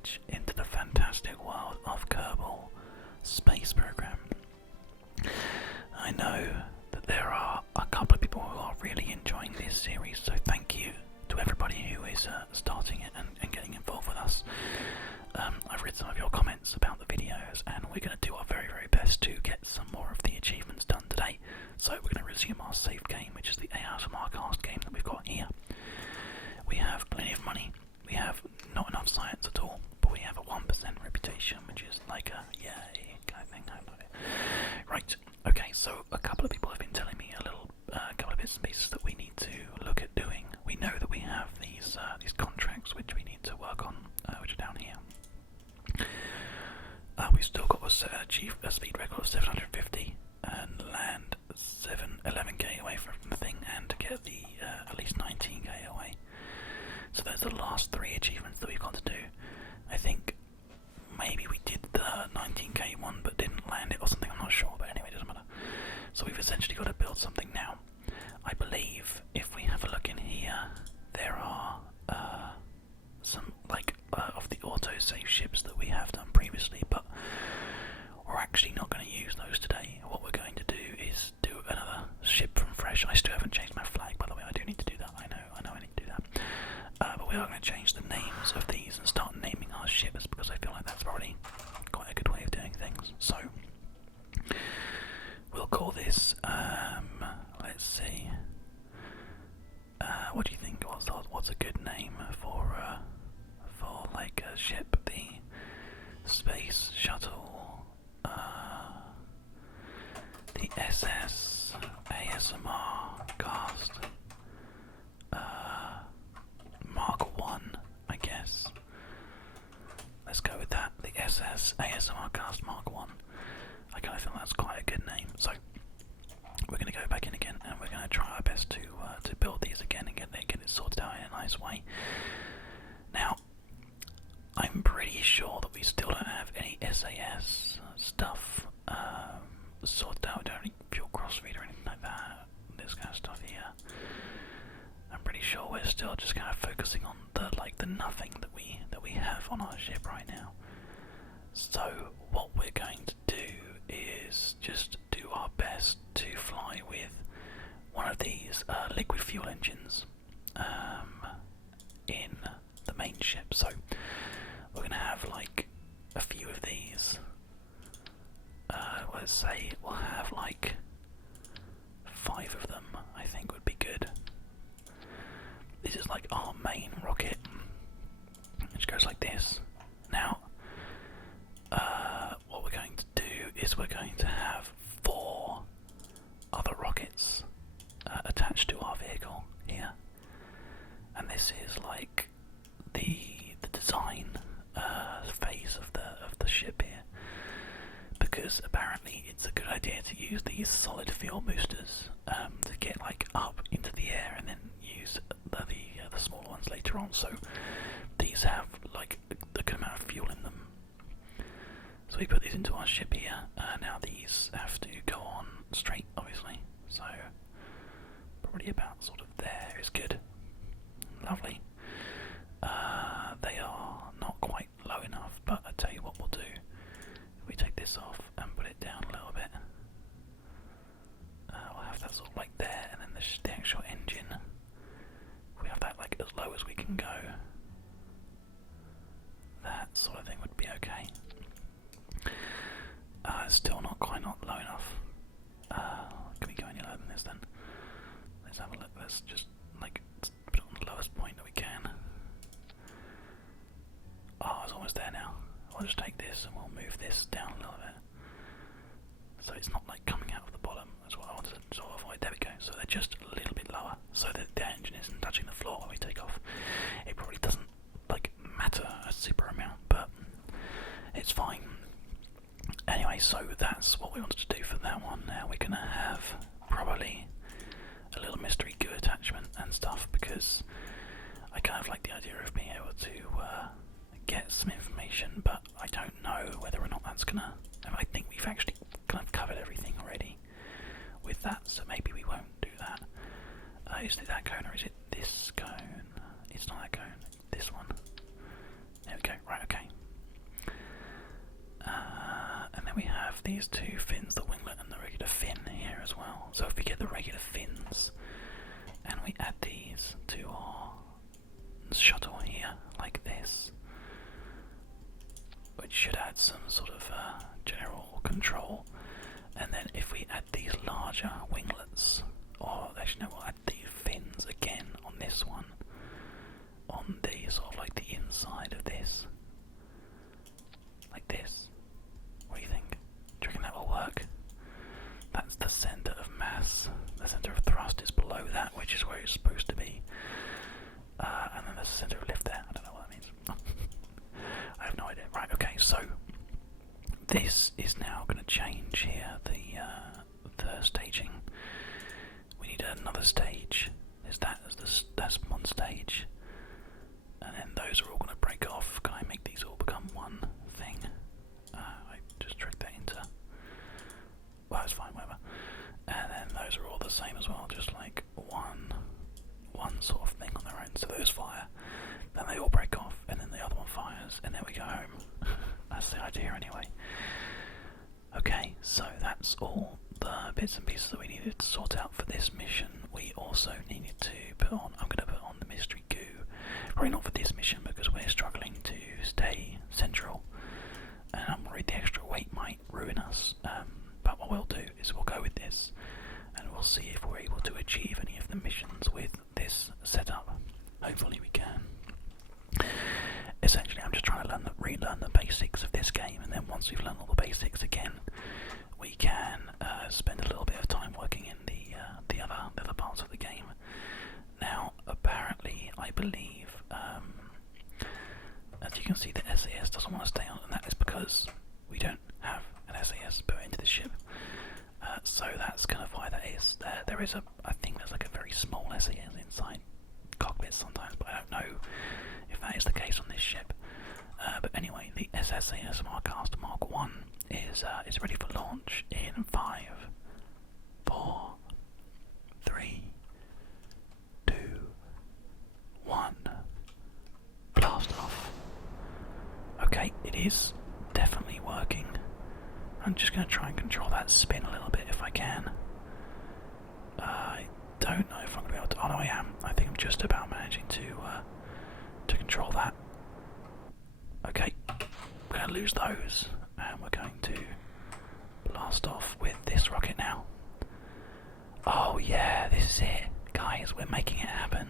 voyage into the fantastic world of Kerbal Space Program. I know that there are a couple of people who are really enjoying this series, so thank you to everybody who is starting it and getting involved with us. I've read some of your comments about the videos, and we're going to do our very, very best to get some more of the achievements done today. So we're going to resume our safe game, which is the ASMRCast game that we've got here. We have plenty of money. We have not enough science at all, but we have a 1% reputation, which is like a yay kind of thing. I love it. Right. Okay. So a couple of people have been telling me a couple of bits and pieces that we need to look at doing. We know that we have these contracts which we need to work on, which are down here. We've still got to achieve a speed record of 750 and land 11k away from the thing, and to get the at least 19k away. So those are the last 3 achievements that we've got to do. I think maybe we did the 19k one but didn't land it or something, I'm not sure, but anyway, it doesn't matter. So we've essentially got to build something now. I believe if we have a look in here, there are some of the autosave ships that we have done previously, but we're actually not going to use those today. What we're going to do is do another ship from fresh. I still haven't changed my flag, by the way. I do need to do that. I know I need to do that. But we are going to change the names of these and start naming our ships, because I feel like that's probably quite a good way of doing things. So we'll call this, let's see, what do you think? What's a good name for like a ship? The Space Shuttle, the SS ASMRCast, Mark 1, I guess. Let's go with that. The SS ASMRCast Mark 1. I kind of feel that's quite a good name. So we're going to go back in again, and we're going to try our best to build these again and get it sorted out in a nice way. Now, I'm pretty sure that we still don't have any SAS stuff sorted out. We don't have any fuel crossfeed or anything like that. This kind of stuff here. I'm pretty sure we're still just kind of focusing on the nothing that we have on our ship right now. So what we're going to do is just do our best to fly with one of these liquid fuel engines in the main ship. So we're going to have like a few of these. Let's say we'll have like 5 of them, I think would be good. This is like our main rocket, which goes like this. Now, what we're going to do is we're going to have 4 other rockets attached to our vehicle here, and this is like the design phase of the ship here, because apparently it's a good idea to use these solid fuel boosters to get like up into the air and then use the smaller ones later on. So these have like a good amount of fuel in them. So we put these into our ship here. Now these have to go on straight, obviously. So probably about sort of there is good. Lovely. They are not quite low enough, but I tell you what we'll do. If we take this off and put it down a little bit, we'll have that sort of like there, and then the actual engine, we have that like as low as we can go. That sort of thing would be okay. Still not low enough. Can we go any lower than this then? Let's have a look. Let's just like put it on the lowest point that we can. Oh, it's almost there now. I'll just take this and we'll move this down a little bit, so it's not like coming out of the bottom. That's what I wanted to sort of avoid. There we go. So they're just a little bit lower, so that the engine isn't touching the floor when we take off. It probably doesn't like matter a super amount, but it's fine. Anyway, so that's what we wanted to do for that one. Now we're gonna have probably a little mystery goo attachment and stuff, because I kind of like the idea of being able to get some information, but I don't know whether or not that's gonna. I think we've actually kind of covered everything already with that, so maybe we won't do that. Is it that cone or is it this cone? It's not that cone. This one. There we go. Right. Okay. these two fins, the winglet and the regular fin here as well. So if we get the regular fins and we add these to our shuttle here, like this, which should add some sort of general control. And then if we add these larger winglets, or actually no, we'll add the fins again on this one, on the sort of like the inside of this, like this. What do you think? Do you reckon that will work? That's the centre of mass. The centre of thrust is below that, which is where it's supposed to be. And then there's a centre of lift there. I don't know what that means. I have no idea. Right, okay, so this is now going to change here, the staging. We need another stage. That's one stage. And then those are all going to break off. Can I make these all become one thing? I just tricked that into... Well, it's fine, whatever. And then those are all the same as well, just like one sort of thing on their own. So those fire, then they all break off, and then the other one fires, and then we go home. That's the idea anyway. Okay, so that's all the bits and pieces that we needed to sort out for this mission. We also needed to put on, I'm going to put on the mystery goo. Probably not for this mission because we're struggling to stay central, and I'm worried the extra weight might ruin us. But what we'll do is we'll go with this, and we'll see if we're able to achieve any of the missions with this setup. Hopefully we can. Essentially, I'm just trying to relearn the basics of this game, and then once we've learned all the basics again, we can spend a little bit of time working in the other parts of the game. Now, apparently, I believe, as you can see, the SAS doesn't want to stay on, and that is because we don't have an SAS built into the ship. So that's kind of why that is. There is I think there's like a very small SAS inside cockpits sometimes, but I don't know if that is the case on this ship. But anyway, the ASMRCast Mark 1 is ready for launch in 5, 4, 3, 2, 1. Blast off. Okay, it is definitely working. I'm just going to try and control that spin a little bit if I can. I don't know if I'm going to be able to... Oh no, I am. I think I'm just about managing to control that. Okay, we're going to lose those, and we're going to blast off with this rocket now. Oh yeah, this is it. Guys, we're making it happen.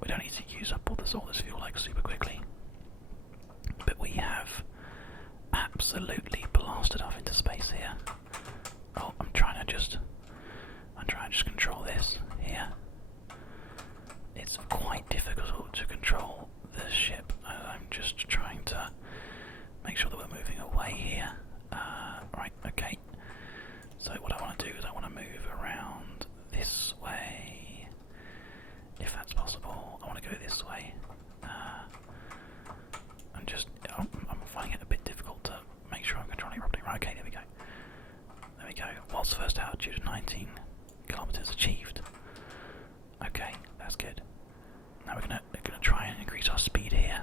We don't need to use up all this fuel like super quickly. But we have absolutely blasted off into space here. Oh, I'm trying to just control this here. It's quite difficult to control the ship. I'm just trying to make sure that we're moving away here. Right, okay. So what I want to do is I want to move around this way, if that's possible. I want to go this way. I'm finding it a bit difficult to make sure I'm controlling it properly. Right, okay, there we go. There we go. World's first altitude of 19 kilometers achieved. Okay, that's good. Now we're gonna try and increase our speed here,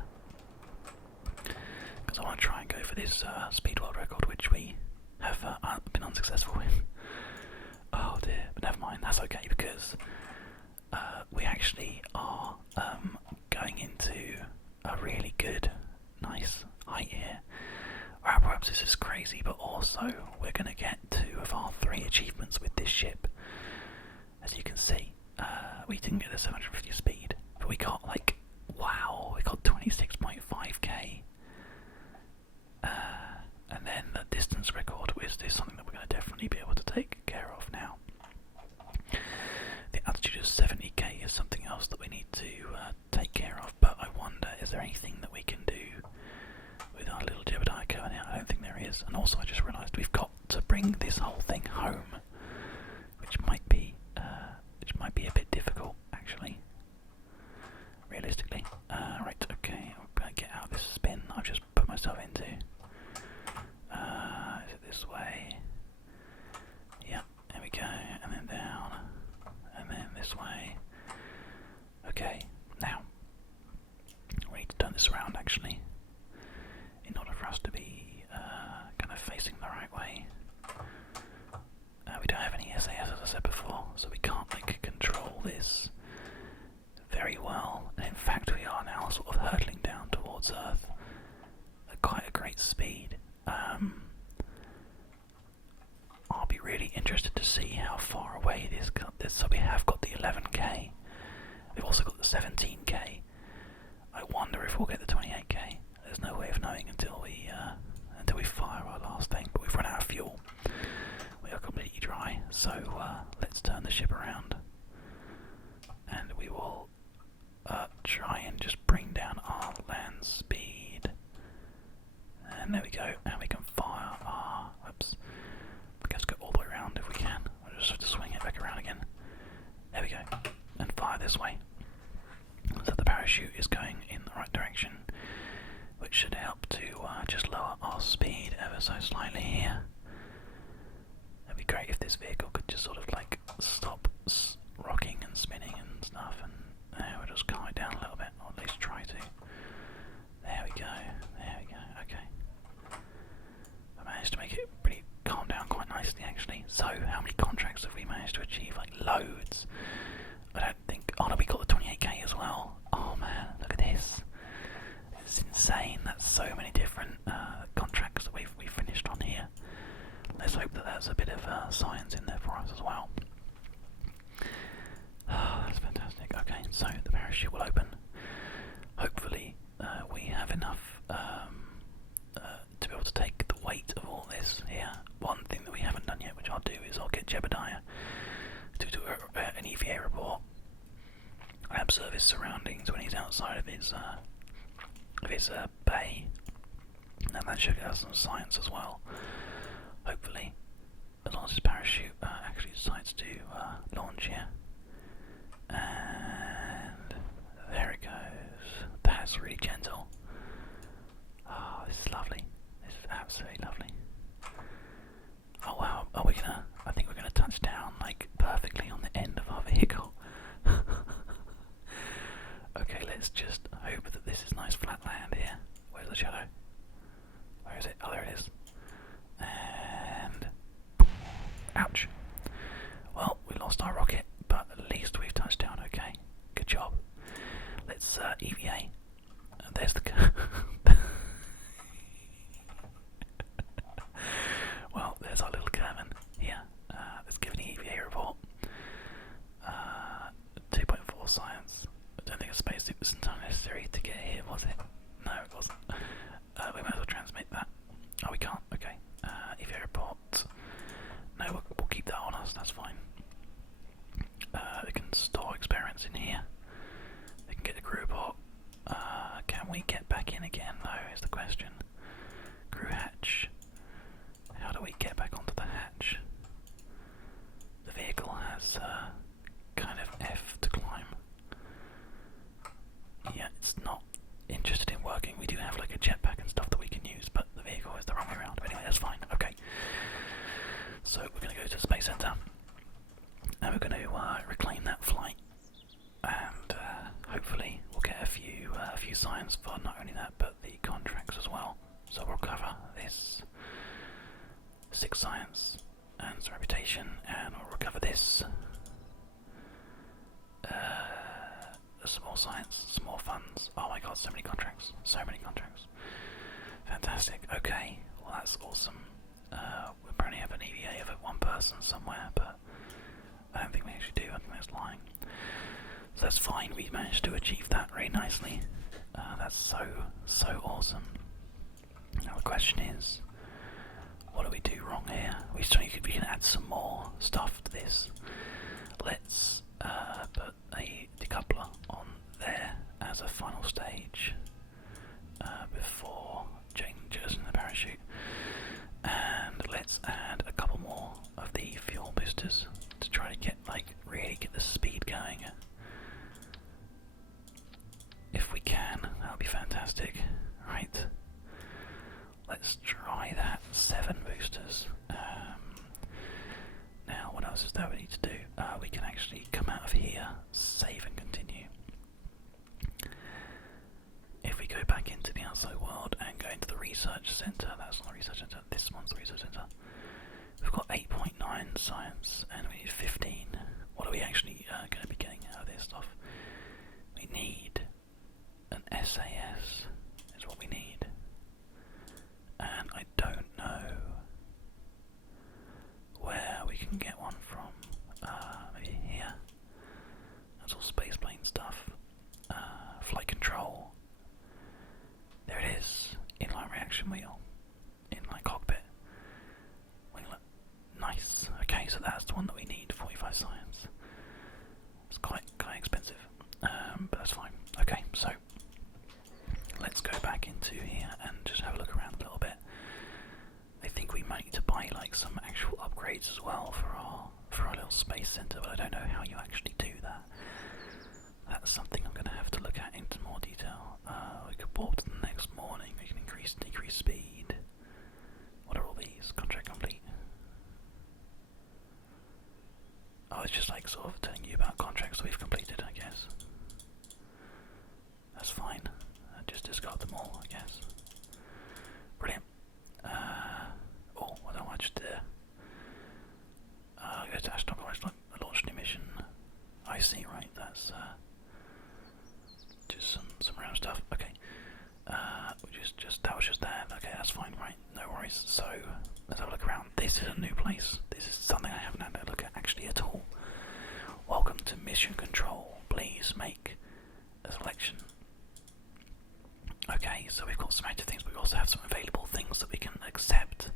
because I want to try and go for this speed world record, which we have been unsuccessful with. Oh dear, but never mind. That's okay because we actually are going into a really good, nice height here. Or perhaps this is crazy, but also we're going to get 2 of our 3 achievements with this ship. As you can see, we didn't get the 750 speed, but we got like, wow, we got 26.5k. And then the distance record is something that we're going to definitely be able to take care of now. The altitude of 70k is something else that we need to take care of, but I wonder, is there anything that we can do with our little Jebediah cone here? I don't think there is. And also I just realised we've got to bring this whole thing home, which might be a bit difficult actually, realistically. Right, okay, I'm going to get out of this spin I've just put myself into. Is it this way? Yeah, there we go, and then down, and then this way. Okay, now we need to turn this parachute is going in the right direction, which should help to just lower our speed ever so slightly here. It'd be great if this vehicle could just sort of like stop rocking and spinning and stuff, and we'll just calm it down a little bit, or at least try to. There we go, okay. I managed to make it pretty calm down quite nicely actually. So, how many contracts have we managed to achieve? Like, loads. I don't think. Oh no, we got the 28k as well. Oh man, look at this. It's insane. That's so many different contracts that we've finished on here. Let's hope that there's a bit of science in there for us as well. That's fantastic. Okay, so the parachute will open. Hopefully, we have enough to be able to take the weight of all this here. One thing that we haven't done yet, which I'll do, is I'll get Jebediah to do an EVA report and observe his surroundings when he's outside of his bay, and that should give us some science as well. Hopefully, as long as his parachute actually decides to launch here. And there it goes. That's really gentle. Oh, this is lovely. This is absolutely lovely. Oh wow, I think we're gonna touch down like perfectly on the end of our vehicle. Okay, let's just hope that this is nice flat land here. Where's the shadow? Where is it? Oh, there it is. And ouch. Well, we lost our rocket, but at least we've touched down okay. Good job. Let's EVA. There's the well, there's our little Kerman here. Let's give an EVA report. 2.4 science. I don't think a spacesuit was entirely necessary to get here, was it? No, it wasn't. We might as well transmit that. Oh, we can't. Okay. EVA report. No, we'll keep that on us. That's fine. We can store experiments in here. We can get the crew report. Can we get back in again, though, is the question. Crew hatch. How do we get back onto the hatch? The vehicle has kind of F to climb. Yeah, it's not interested in working. We do have like a jetpack and stuff that we can use, but the vehicle is the wrong way around. But anyway, that's fine. Okay. So we're going to go to the Space Center, and we're going to reclaim that flight, and hopefully we'll get a few science for not only that, but the contracts as well. So we'll cover this 6 science and some reputation, and we'll recover this some more science, some more funds. Oh my god, so many contracts. So many contracts. Fantastic. Okay, well that's awesome. We probably have an EVA of one person somewhere, but I don't think we actually do. I think that's lying. So that's fine. We managed to achieve that very nicely. That's so awesome. Now the question is, what do we do wrong here? We can add some more stuff to this. Let's put a decoupler on there as a final stage before using the parachute, and let's add a couple more of the fuel boosters to try to really get the speed going. If we can, that would be fantastic. Right, let's try that. 7 boosters. Now, what else is there we need to do? We can actually come out of here, save and continue. If we go back into the outside world and go into the research center, that's not the research center, this one's the research center. We've got 8.9 science and we need 15. What are we actually going to be getting out of this stuff? We need an SAS, is what we need. And I don't know where we can get one from. Maybe here. That's all spaceplane stuff. Flight control. There it is. Inline reaction wheel. Inline cockpit. Winglet. Nice. Okay, so that's the one that we need. 45 science. It's quite expensive, but that's fine. Okay, so let's go back into here and just have a look around a little bit. I think we might need to buy some actual upgrades as well for our little space center, but I don't know how you actually do that. That's something I'm going to have to look at into warp to the next morning. We can decrease speed. What are all these? Contract complete. Oh, it's just like sort of telling you about contracts we've completed, I guess. That's fine. Just discard them all, I guess. Brilliant. Oh, I don't know what I just did. Go to astronomical launch new mission. I see, right? That's just some random stuff. Okay. That was just there. Okay, that's fine, right? No worries. So let's have a look around. This is a new place. This is something I haven't had a look at actually at all. Welcome to Mission Control. Please make a selection. Okay, so we've got some active things, but we also have some available things that we can accept.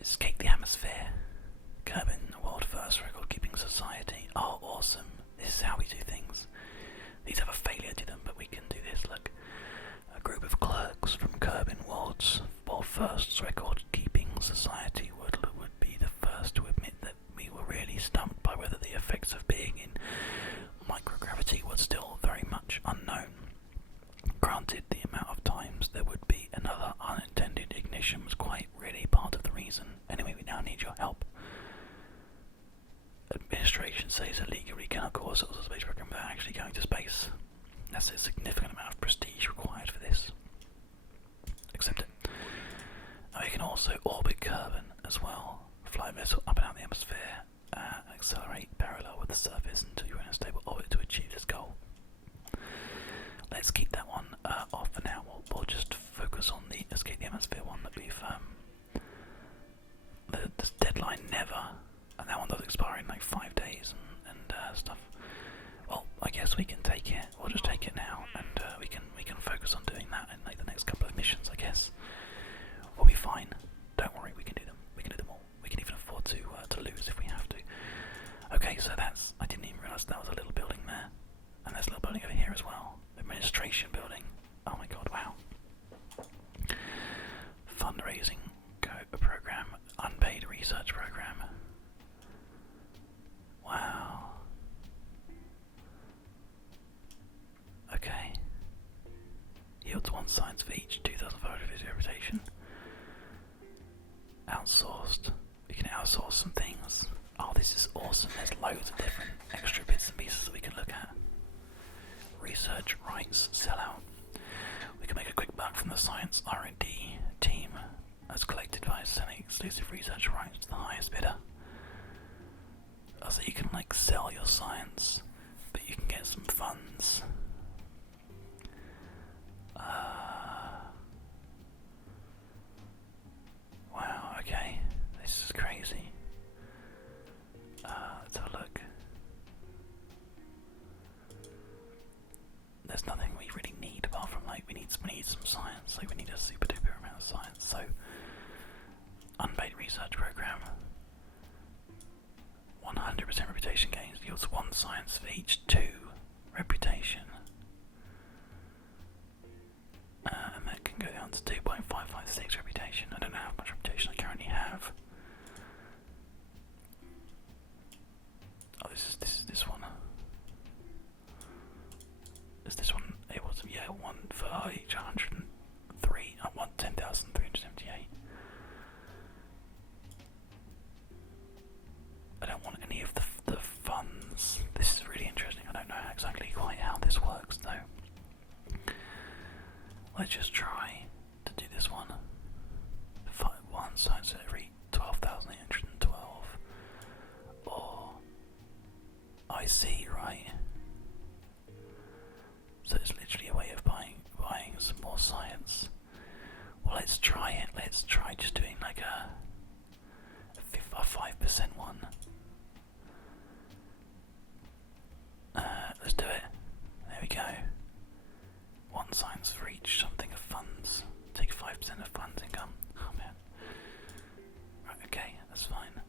Escape the atmosphere. Kerbal, the world first record keeping society. Oh, awesome. This is how we do things. These have a failure to them, but we can do this. Look. A group of clerks from Kerbal world first record keeping society would be the first to admit that we were really stumped by whether the effects of being in microgravity were still very much unknown. Granted, the amount of times there would be another unintended ignition was quite really part of the reason. Anyway, we now need your help. Administration says illegally we cannot cause a space program without actually going to space. That's a significant amount of prestige required for this. Accept it. And we can also orbit Kerbal as well. Fly a vessel up and out the atmosphere, accelerate parallel with the surface until you're in a stable orbit to achieve this goal. Let's keep that one off for now. We'll just focus on the escape the atmosphere one that we've the deadline never, and that one does expire in like 5 days and stuff. Well, I guess we can take it. We'll just take it now, and we can focus on doing that in like the next couple of missions, I guess. We'll be fine. Don't worry, we can do them. We can do them all. We can even afford to lose if we have to. Okay, so that's. I didn't even realise that was a little building there, and there's a little building over here as well. Administration building. Oh my god! Wow. Fundraising program, unpaid research program. Wow. Okay. Yields 1 science for each 2,500 reputation. Outsourced. We can outsource some things. Oh, this is awesome. There's loads of different extra bits and pieces that we can look at. Research rights sellout. We can make a quick buck from the science R&D team as collected by selling exclusive research rights to the highest bidder. So you can like sell your science, but you can get some funds. Wow, okay. This is crazy. Let's have a look. There's nothing we really need apart from like we need some science. Like we need a super duper amount of science. So unpaid research program. 100% reputation gains yields 1 science for each 2 reputation. And that can go down to 2.556 reputation. I don't know how much reputation I currently have. Oh, this one. Is this one able to? Yeah, 1 for each 103. I want 10,378. I don't want any of the funds. This is really interesting. I don't know exactly quite how this works though. Let's just try to do this one. 1 science every 12,812. Or I see, right? So it's literally a way of buying some more science. Well, let's try it. Let's try just doing like a 5% one. Let's do it. There we go. 1 science for each something of funds. Take 5% of funds income. Oh man. Right, okay, that's fine.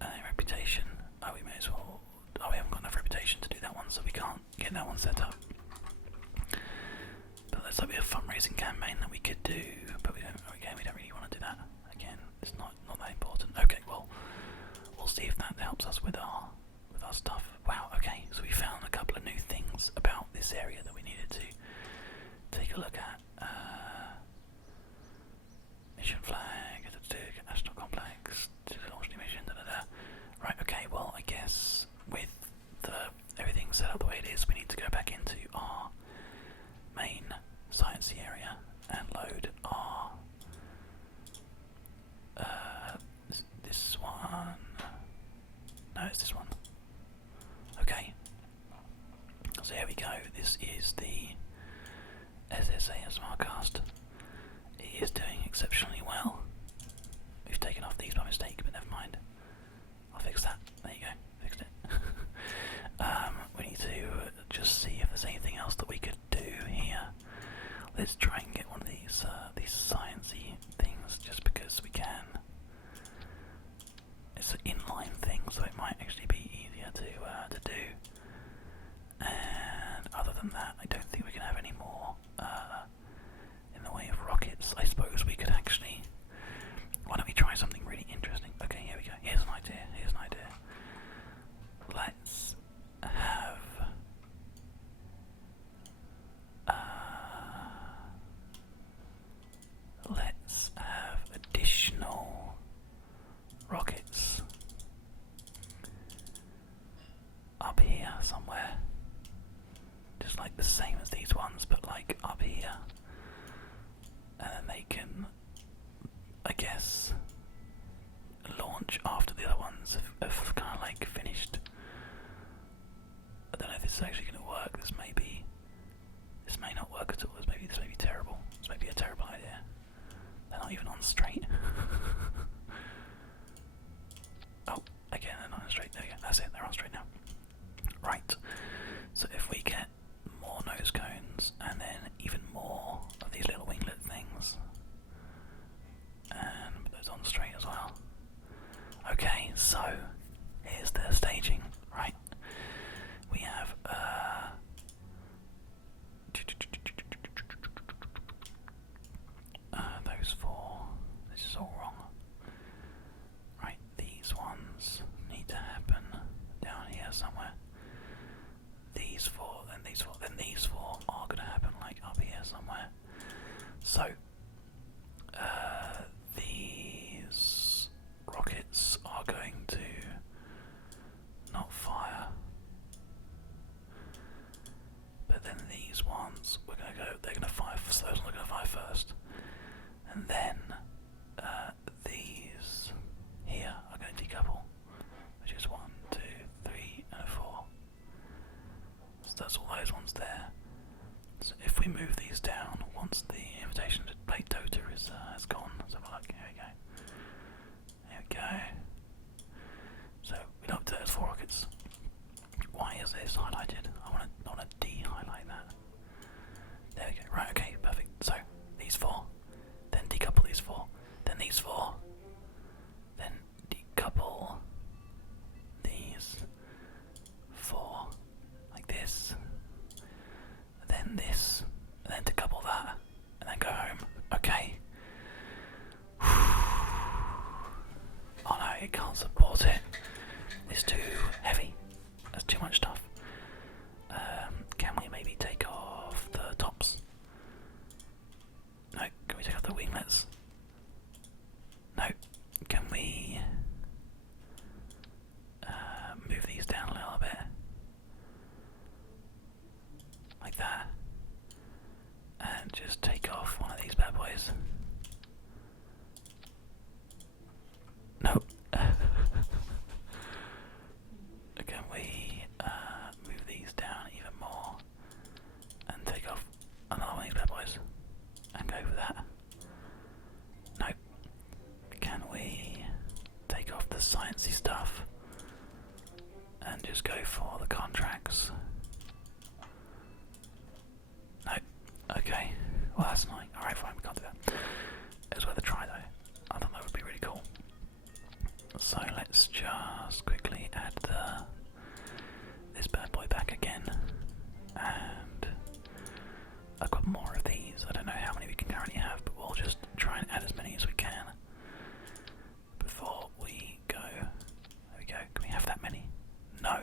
Reputation. Oh, we may as well. Oh, we haven't got enough reputation to do that one, so we can't get that one set up. But there's like a fundraising campaign that we could do, but we don't really want to do that. Again, it's not that important. Okay, well, we'll see if that helps us with our stuff. Wow, okay, so we found a couple of new things about this area that we needed to ASMRCast. It is doing exceptionally well. We've taken off these by mistake, but never mind. I'll fix that. There you go. Fixed it. We need to just see if there's anything else that we could do here. Let's try and get one of these sciencey things, just because we can. It's an inline thing, so it might actually be easier to do. And other than that, I don't think we can have any more in the way of rockets. I suppose we could actually. Why don't we try something really interesting? Okay, here we go. Here's an idea. Let's have additional rockets up here somewhere, just like the same as these ones, but like up here, and then they can, I guess, launch after the other ones have kind of like finished. I don't know if this is actually going to work. This may not work at all. This may be terrible. This may be a terrible idea. They're not even on straight. Oh, again, they're not on straight. There we go. That's it. They're on straight now. Right. So if we get more nose cones and then even more of these little winglet things, and put those on straight as well. Okay, so here's the staging. Right. We have those four. This is all wrong. Right, these ones need to happen down here somewhere. These four, then these four, then these four are going to happen like up here somewhere. So these rockets are going to not fire, but then these ones they're going to fire. So those ones are going to fire first, and then these here are going to decouple, which is 1, 2, 3, and 4. So that's all those ones there. So if we move these down, once the invitation to play Dota is gone, so like here we go. There we go. So we know there's 4 rockets. Why is this highlighted? I want to de-highlight that. There we go. Right. Okay. Perfect. So these 4, then decouple these 4, then these 4, then decouple these 4, like this, then this, and then decouple that, and then go home. Okay. Oh no, it can't support it. It's too heavy. That's too much stuff. Can we maybe take off the tops? No. Can we take off the winglets? No. Can we move these down a little bit? Like that. And just take off one of these bad boys. No. Can we move these down even more and take off another one of these bad boys and go for that? No. Can we take off the sciencey stuff and just go for the contracts? No. Okay. Well, that's annoying. Alright, fine, we can't do that. It's worth a try though. I thought that would be really cool. So let's just quickly add this bad boy back again, and I've got more of these. I don't know how many we can currently have, but we'll just try and add as many as we can before we go. There we go. Can we have that many? No.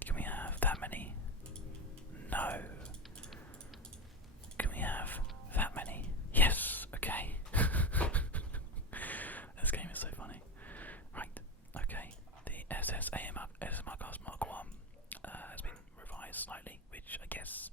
Can we have that many? No. Can we have that many? Yes. Okay. This game is so funny. Right. Okay. The ASMRCast Mark 1 has been revised slightly, which I guess